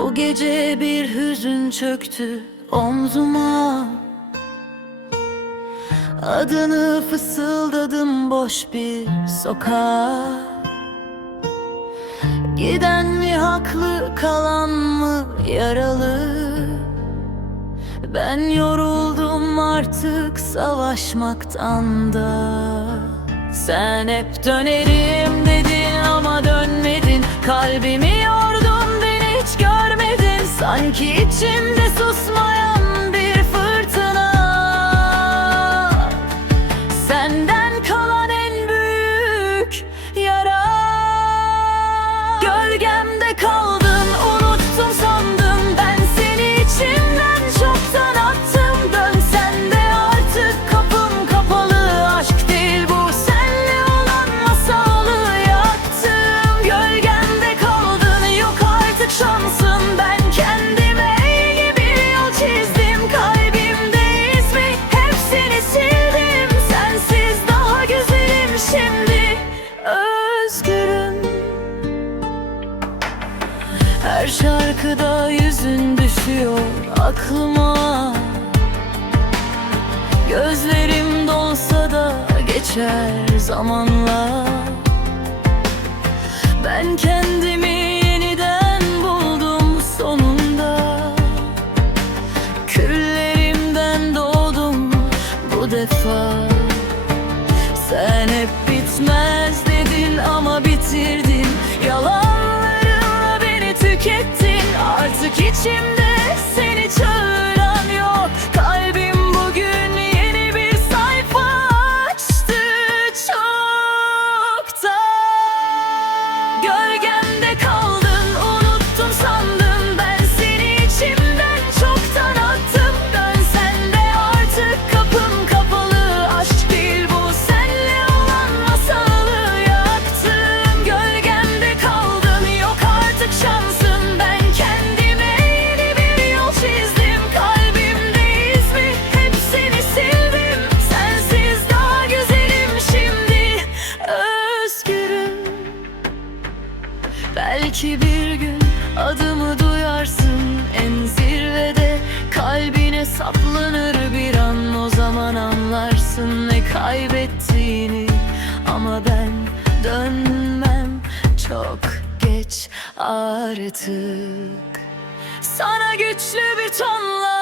Bu gece bir hüzün çöktü omzuma. Adını fısıldadım boş bir sokağa. Giden mi haklı kalan mı yaralı? Ben yoruldum artık savaşmaktan da. Sen hep dönerim dedin ama dönmedin Kalbimi Sanki içimde susmayan her şarkıda yüzün düşüyor aklıma. Gözlerim dolsa da geçer zamanla Ben kendimi yeniden buldum sonunda. Küllerimden doğdum bu defa Artık içimde Belki bir gün adımı duyarsın. En zirvede Kalbine saplanır bir an. O zaman anlarsın ne kaybettiğini. Ama ben dönmem. Çok geç artık. Sana güçlü bir tonla